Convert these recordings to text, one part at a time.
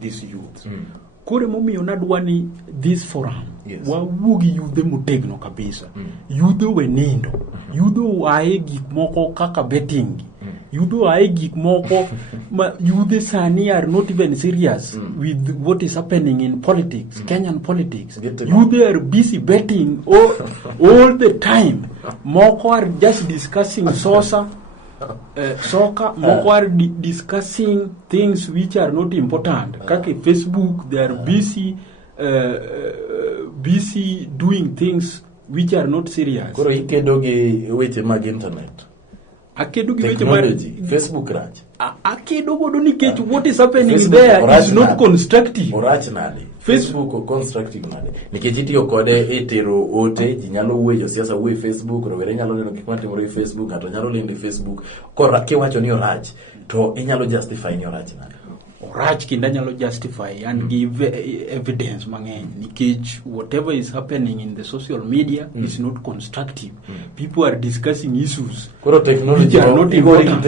these youths. Kore momiyo nadwani this forum wawuogi yudhe motegno kabisa. Yudhe we nindo. Yudhe wae gik moko kaka betting. Yudhe wae gik moko yudhe sani are not even serious with what is happening in politics, Kenyan politics. Yudhe are busy betting all the time. Moko are just discussing soccer, moko are discussing things which are not important. Kake Facebook, they are busy doing things which are not serious. Koro ikedo gi weche mag internet. Akedo gi weche mag Facebook rach. Akedo godo nikech what is happening Facebook there is not constructive. Originally. Facebook constructive nade. Nikech itiyo kode etero ote, ji nyalo wuoyo siasa wuoyo Facebook, rowere nyalo neno gik matimore e Facebook, ngato nyalo lendo e Facebook. Kora kiwacho ni orach, to inyalo justify ni orach nade. Orach kinda nyalo justify and give evidence mang'eny nikech whatever is happening in the social media is not constructive. People are discussing issues. Koro technology are not important.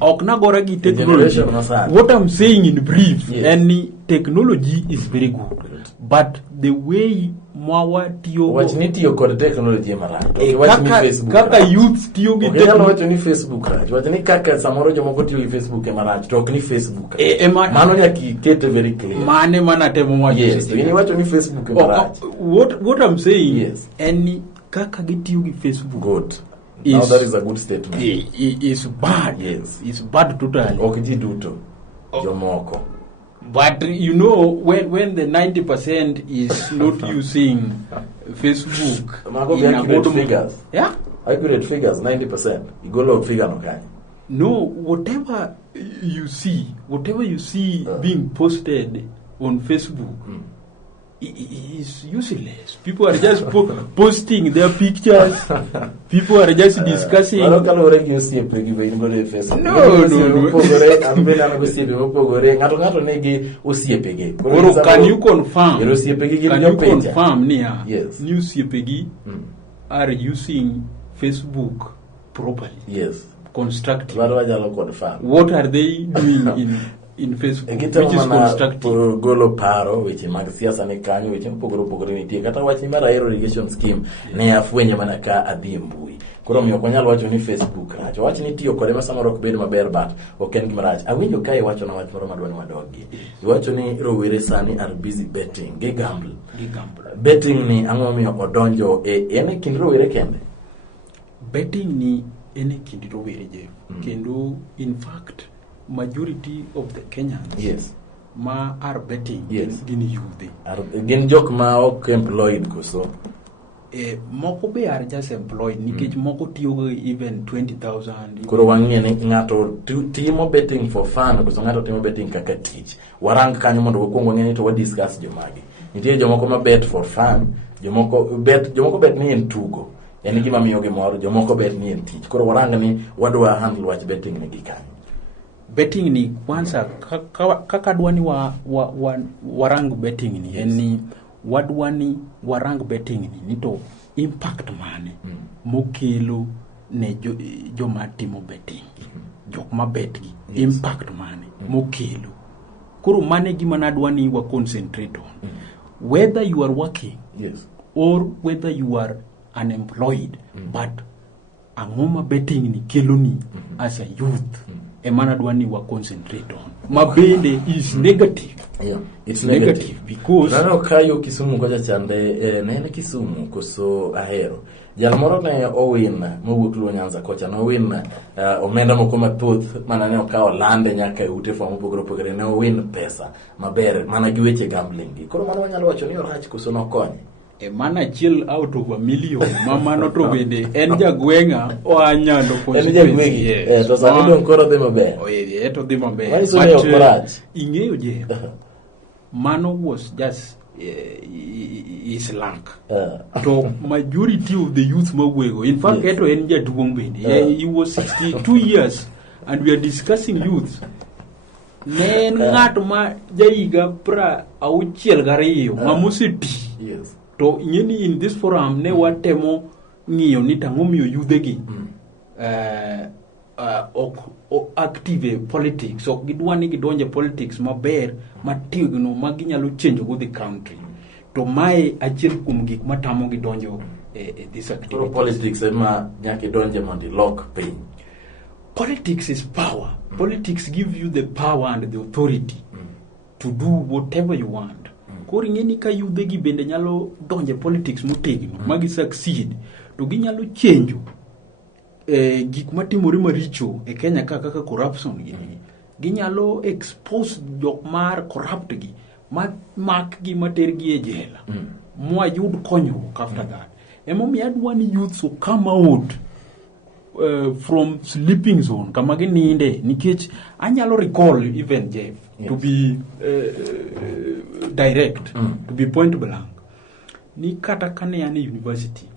Oknagora gi technology. What I'm saying in brief, any technology is very good, but the way mwawa tiyo wachni tiyo kod technology marach. Wachni Facebook kaka youth tiyo gi technology. Wachni Facebook rach. Wachni kaka samoro jomoko tiyo gi Facebook marach, to ok ni Facebook. Mano nyaki kete very clear. Mane mana temo wacho. Yes, to wachni Facebook marach. What I'm saying, any kaka gitiyo gi Facebook. Good. Now that is a good statement. Is bad. Yes. It's bad totally. Ok ji duto. Jomoko. But you know, when the 90% is not using Facebook, in accurate figures. Yeah? Accurate figures, 90%. You go look figure no kind. No, whatever you see being posted on Facebook is useless. People are just posting their pictures. People are just discussing. No. Can you confirm? Yes. New CPG are using Facebook properly? Yes. Constructive. What are they doing in Facebook, which is constructive? Golo paro weche mag siasa ne kanyo, weche mopogore nitie kata wachni mar irrigation scheme ne afwenye mana ka adhi mbui. Koro miyo konyal wacho ni Facebook rach. Wach ni tiyo kode masamoro ok bed maber, but ok en gima rach. Awinjo kai wacho na wach moro madwani wadogi. Iwacho ni rowere sani are busy betting, gi gamble. Betting ni ang'o miyo odonjo en kind rowere kende? Betting ni en kind rowere je. Kendo in fact majority of the Kenyans ma are betting gin youth. Gin jok ma ok employed koso. Moko be are just employed nikech moko tiyo even 20,000. Koro wang'e ni ng'ato timo betting for fun koso ng'ato timo betting kaka tich. Warang kanyo mondo wakuong wang'e ni to wa discuss jomagi. Nitie jomoko ma bet for fun, jomoko bet ni en tugo. En gima miyo gimoro, jomoko bet ni en tich. Koro warang ni wadwa handle wach betting ni gikanyo. Betting ni kwanza kaka dwani warang betting ni yani wadwani warang betting ni to impact mane mokelo ne joma timo betting, jok ma bet gi impact mane mokelo. Koro mane gima nadwani wa concentrate on whether you are working or whether you are unemployed, but angoma betting ni kelo ni as a youth. Emana dwani wa concentrate on. Mabende is negative. Yeah, it's negative because nano kayo Kisumu koja chande nene Kisumu koso Ahero. Jalmoro ne owin mowuok Luo Nyanza kocha no win omenda moko mathoth mana ne okawo lande nyaka ute fwa mopogore ne owin pesa maber mana gi weche gambling gi. Koro mano wanyalo wacho ni orach koso no konye. Mana chill out of a million mama no to bende en jagwenga o anyando en jagwengi to sani don koro dhi maber to dhi maber but ing'eyo je mano was just is luck to majority of the youth mawego in fact eto en jaduong bende he was 62 years and we are discussing youth ne ng'at ma jaiga pra auchiel gariyo mamoseti to ingeni in this forum ne watemo ng'iyo ni tang'o miyo yudhe gi ok active politics, ok gidwa ni gidonje politics maber matigno ma ginyalo change go the country. To mae achiel kuom gik matamo gidonjo this activity. Politics ema nyaki donje mondo lock piny. Politics is power. Politics give you the power and the authority to do whatever you want. Koro ing'eni ka yudhe gi bende nyalo donje politics motegno magi succeed to ginyalo change gik matimore maricho e Kenya kaka corruption ginyalo expose jok mar corrupt gi mak gi mater gi e jela moa yud konyruok after that. Emomiyo adwa ni youth so come out from sleeping zone kama gininde, nikech anyalo recall even Jeff, yes, to be direct, to be point blank, ni kata kane an university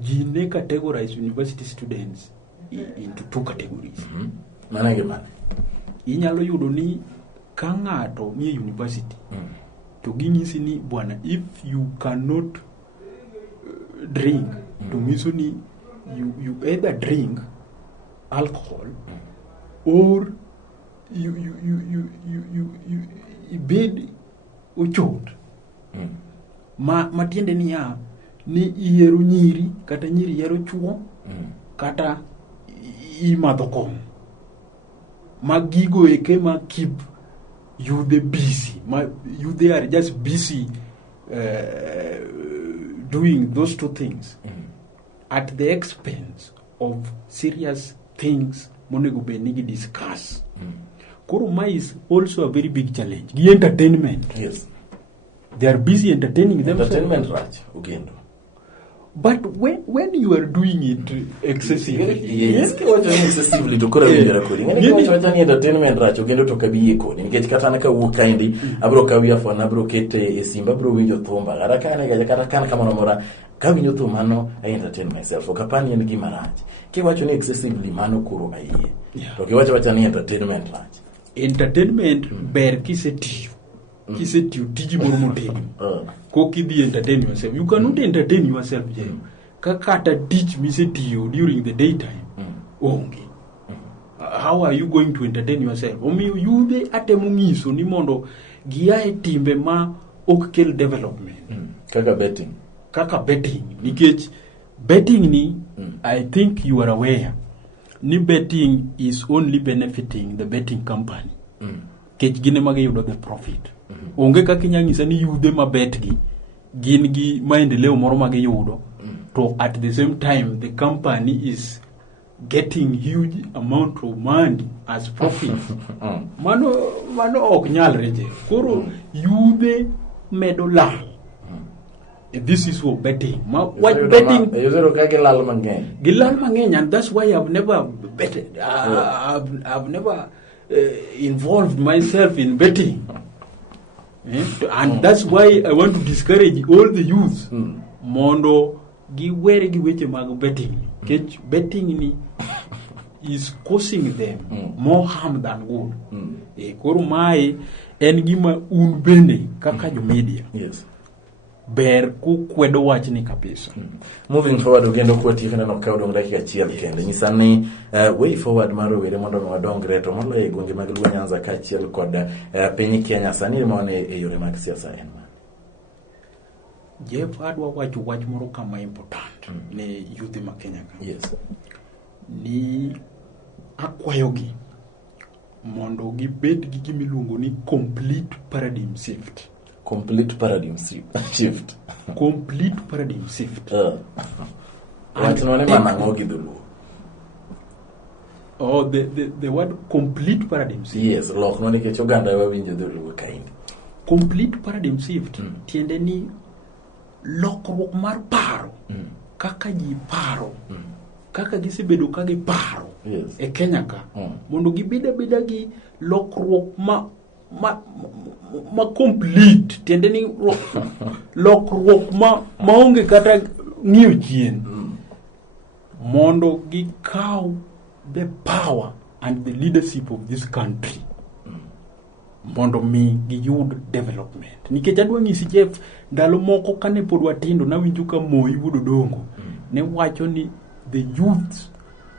ji ne categorize university students into two categories. Inyalo yudo ni ka ng'ato nie university to ginyisi ni bwana, if you cannot drink, to ngiso ni you either drink alcohol or you bed ochot matiende ni ya ni iero nyiri kata nyiri iero chuo kata imadho kong'o magigo eke ma keep you the busy, you they are just busy doing those two things at the expense of serious things monego be nigi discuss. Koro ma is also a very big challenge. The entertainment. Yes. They are busy entertaining themselves. Entertainment right, ugendo. But when you are doing it excessively, yes, excessively to kora winjora kodi. Ngani wacha ni entertainment right ugendo to kabiye kodi. Nikech kata naka wukaindi abro kawia fona abro kete e simba abro winjo thumba. Kata kana kama nomora kawinjo thumano I entertain myself. Okapani en gima rach. Kiwacho ni excessively mano kuro aiye. To kiwacho ni entertainment rach. Entertainment ber kisetiyo tiji moro motegno koki dhi entertain yourself. You cannot entertain yourself kata teach misetiyo during the daytime onge. How are you going to entertain yourself? Omiyo yudhe atemo nyiso ni mondo giae timbe ma ok kel development kaka betting nikech betting ni I think you are aware ni betting is only benefiting the betting company. Kech gine mage yudo the profit. Onge kaka inyang'isa ni yudhe ma bet gi gin gi maendeleo moro mage yudo to at the same time the company is getting huge amount of money as profit. Mano ok nyalre je. Koro yudhe medo lal. This is what betting. What betting? Gilal mangeny, and that's why I've never betted. I've never involved myself in betting. And that's why I want to discourage all the youth. Mondo giwere giweche mag betting. Kech betting ni is causing them more harm than good. Koro mae en gima un bende kaka jo media. Yes. Ber ku kwedo wach ni kabisa. Moving forward ugendo kwa tifena no kawo dong dakika achiel kende. Nyisani way forward maro were mondo wadongre to molo e gwenge mag Nyanza ka achiel kod piny Kenya sani mone e yore mag siasa en ma. Jeff adwa wacho wach moro kama important ne youth ma Kenya ka. Yes. Ni akwayogi mondo gibed gi gimiluongo ni complete paradigm shift. Complete paradigm shift. Complete paradigm shift. And oh, the word complete paradigm shift. Yes, loch no nikech oganda wa winjo dholuo kind. Complete paradigm shift tiende ni lokruok mar paro kaka ji paro kaka gisebedo ka giparo e Kenya ka mondo gibeda gi lokruok ma complete tiende ni lokruok ma onge kata ng'iyo chien mondo gikaw the power and the leadership of this country mondo mi giyud development. Nikech adwa ng'isi Jeff, ndalo moko kane pod watindo nawinjo ka Moi wuod Odongo ne wacho ni the youths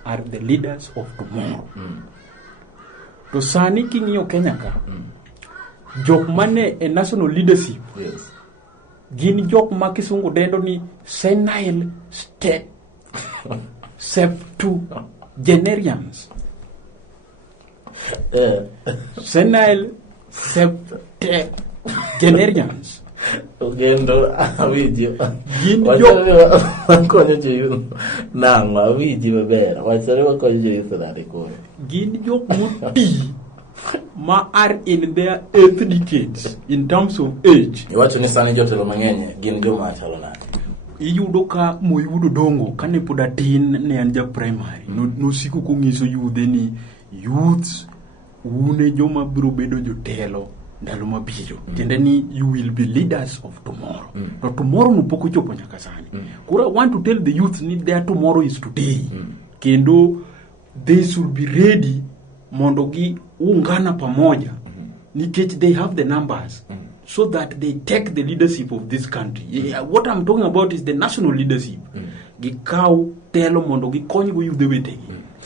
are the leaders of tomorrow. To sani king'iyo Kenya ka, jok mane e national leadership, gin jok ma kisungu dendo ni senile septuagenarians. Senile septuagenarians. Ogendo awinjo. Gin jok konyo ji nang'o awinji maber. Wachore wakonyo ji nade koro. Gin jok moti ma are in their 8th decades in terms of age. Iwacho ni sani jotelo mang'eny gin joma chalo nade. Iyudo ka moyudo dongo kane pod atin ne an ja primary nosiko kong'iso yudhe ni youths une joma biro bedo jotelo ndalo mabiro. Tiende ni you will be leaders of tomorrow. To tomorrow no pok ochopo nyaka sani. Koro I want to tell the youth ni their tomorrow is today. Kendo they should be ready mondo gi ungana pamoja nikech they have the numbers so that they take the leadership of this country. What I'm talking about is the national leadership. Gikaw telo mondo gikony go yudhe wetegi.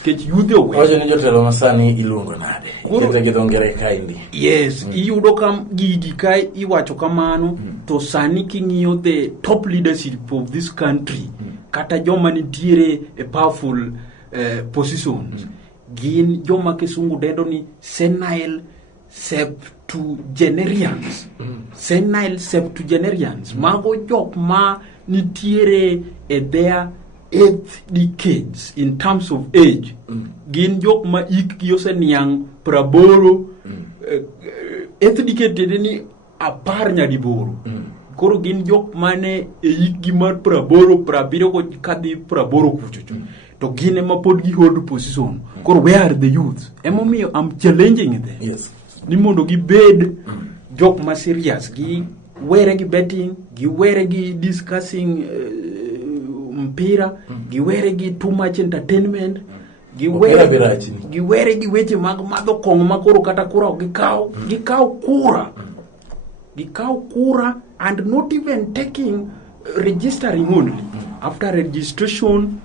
Kech yudhe owe. Wacho ni jotelo masani iluongo nade. Kete gi dongere kaindi. Yes, iyudo kam gigi kai iwacho kamano to sani king'iyo the top leadership of this country kata joma nitiere a powerful positions. Gin joma kisungu dendo ni senile septuagenarians. Senile septuagenarians. Mago jok ma nitiere at their 8th decades in terms of age. Gin jok ma ikgi oseniang praboro 8th decade ni apar nyadiboro. Koro gin jok mane e ikgi mar praboro prabiro ko kadhi praboro kuchocho. To gine ma pod gi hold position. Koro where are the youth? Emomiyo I'm challenging them. Yes. Ni mondo gi bed jok ma serious gi were gi betting, gi were gi discussing mpira, gi were gi too much entertainment, gi were gi weche mag madho kong'o ma koro kata kura gikaw kura. Gikaw kura and not even taking registering only. After registration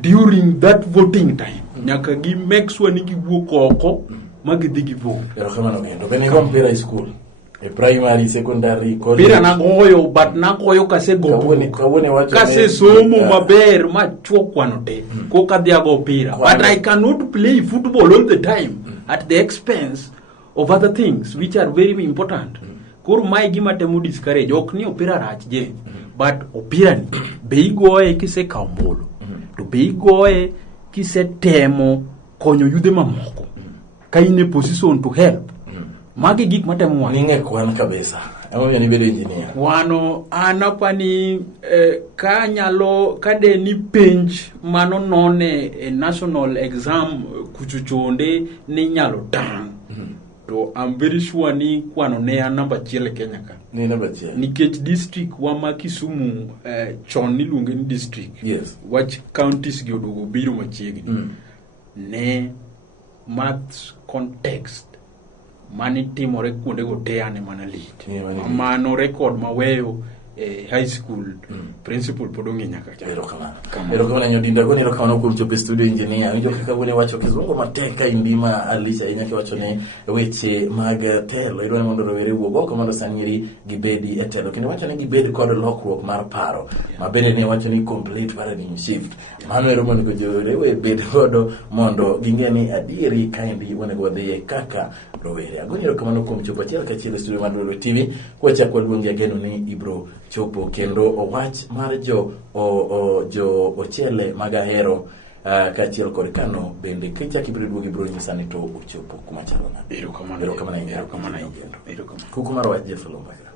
during that voting time nyaka gi make sure ni giwuok oko ma gidhi gi vote. Pero kamano ngendo bene go mpira e school e primary secondary college pira nagoyo but nagoyo kase go kawone wacho kase somo maber ma chuo kwano te ko kadhi ago pira but I cannot play football all the time at the expense of other things which are very important. Koro mai gima temo discourage ok ni opira rach je but opira ni be igoye kise kawo mbolo to be igoye kise temo konyo yudhe mamoko ka in a position to help. Magi gik matemo wano ninge kwan kabisa emomiyo ni bedo engineer wano anapani ka nyalo kade ni penj mano none a national exam kuchuchonde ni nyalo tang to I'm very sure ni kwano ne an namba chiele Kenya ka ni namba chiele nikech district wa ma Kisumu chon ni luonge ni district yes wach counties gi odogo biro machiegni ne math context mani timore kuonde go te ane mana lit mano record maweyo high school principal podongi nyaka pero kama nyodinda go niro kaona kuom chope studio engineer njo kaka wone wacho kizungu mateka indima alisha inyake wacho ne weche mag telo idwa mondo rowere wuogo kama ndo saniri gibedi etelo kendo wacho ne gibedi kod lokruok mar paro mabende ne wacho ni complete paradigm shift mano ero mondo jorewe bed godo mondo gingeni adieri kaindi wone go dhie kaka rowere agoniro kama no kuom chopo achiel kachiel studio mar Lulu TV kwa chakwa luongi ageno ni Ibro chopo kendo owach mar jo ochele magahero kachiel kod kano bende kichaki biro duogi biro nyisani to ochopo kuma chalo na ero kamano kuku mar wach Jeff Lombaga.